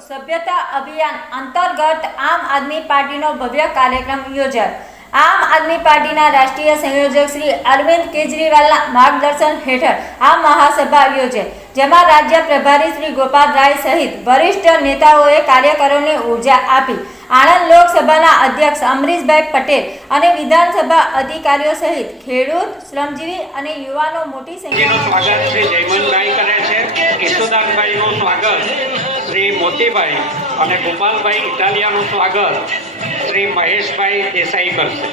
સભ્યતા અભિયાન અંતર્ગત આમ આદમી પાર્ટીનો ભવ્ય કાર્યક્રમ યોજાયો। આમ આદમી પાર્ટીના રાષ્ટ્રીય સંયોજક શ્રી અરવિંદ કેજરીવાલના માર્ગદર્શન હેઠળ આ મહાસભા યોજાઈ, જેમાં રાજ્ય પ્રભારી શ્રી ગોપાલ રાય સહિત વરિષ્ઠ નેતાઓએ કાર્યકરોને ઉર્જા આપી। આણંદ લોકસભાના અધ્યક્ષ અમરીશભાઈ પટેલ અને વિધાનસભા અધિકારીઓ સહિત ખેડૂત, શ્રમજીવી અને યુવાનો મોટી સંખ્યામાં સ્વાગત શ્રી જયમનભાઈ કરે છે। ઈશુદાનભાઈનું સ્વાગત શ્રી મોતીભાઈ અને ગોપાલભાઈ ઇટાલિયાનું સ્વાગત શ્રી મહેશભાઈ દેસાઈ કરશે।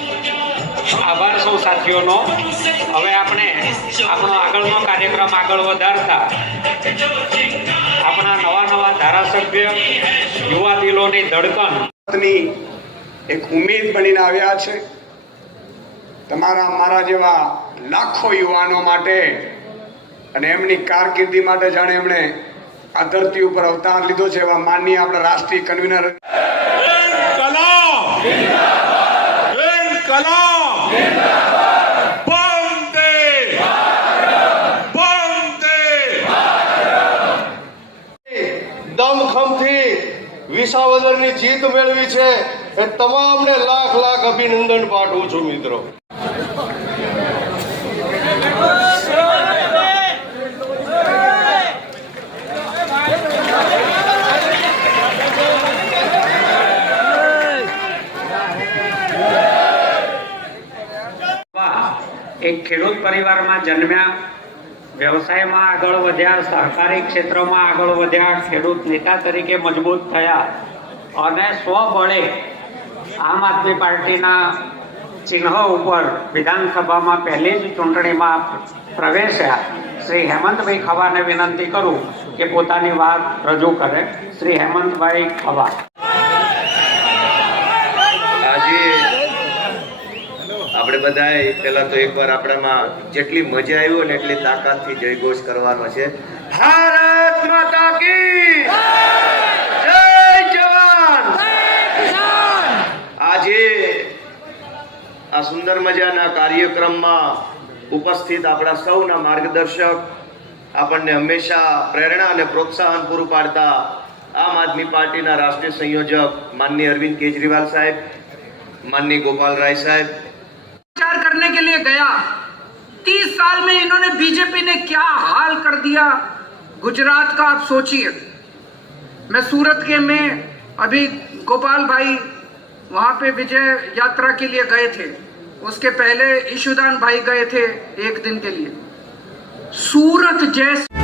આભાર સૌ સાથીઓનો। હવે આપણે આપણો આગળનો કાર્યક્રમ આગળ વધારતા આપણા નવા ધારાસભ્ય યુવા દિલોની ધડકન એક ઉમેદ બનીને આવ્યા છે તમારા મારા જેવા લાખો યુવાનો માટે અને એમની કારકિર્દી માટે જાણે એમણે આ ધરતી ઉપર અવતાર લીધો છે એવા માનનીય આપણા રાષ્ટ્રીય કન્વીનર દમખમથી વિસાવદરની જીત મેળવી છે એ તમામને લાખ લાખ અભિનંદન પાઠવું છું મિત્રો। એક ખેડૂત પરિવારમાં જન્મ્યા, વ્યવસાયમાં આગળ વધ્યા, સહકારી ક્ષેત્રમાં આગળ વધ્યા, ખેડૂત નેતા તરીકે મજબૂત થયા અને સ્વબળે આમ આદમી પાર્ટીના ચિહ્ન ઉપર વિધાનસભામાં પહેલી જ ચૂંટણીમાં પ્રવેશ્યા શ્રી હેમંતભાઈ ખવાને વિનંતી કરું કે પોતાની વાત રજૂ કરે। શ્રી હેમંતભાઈ ખવા। આપણે બધાએ પહેલા તો એકવાર આપણામાં જેટલી મજા આવી ને એટલી તાકાતથી જયઘોષ કરવાનો છે। ભારત માતા કી જય જવાન। આજે આ સુંદર મજાના કાર્યક્રમમાં ઉપસ્થિત આપણા સૌના માર્ગદર્શક, આપણને હંમેશા પ્રેરણા અને પ્રોત્સાહન પૂરું પાડતા આમ આદમી પાર્ટીના રાષ્ટ્રીય સંયોજક माननीय अरविंद केजरीवाल साहब, माननीय गोपाल राय साहब करने के लिए गया। 30 साल में इन्होंने बीजेपी ने क्या हाल कर दिया गुजरात का, आप सोचिए। मैं सूरत के में अभी गोपाल भाई वहां पे विजय यात्रा के लिए गए थे, उसके पहले ईशुदान भाई गए थे एक दिन के लिए। सूरत जैसे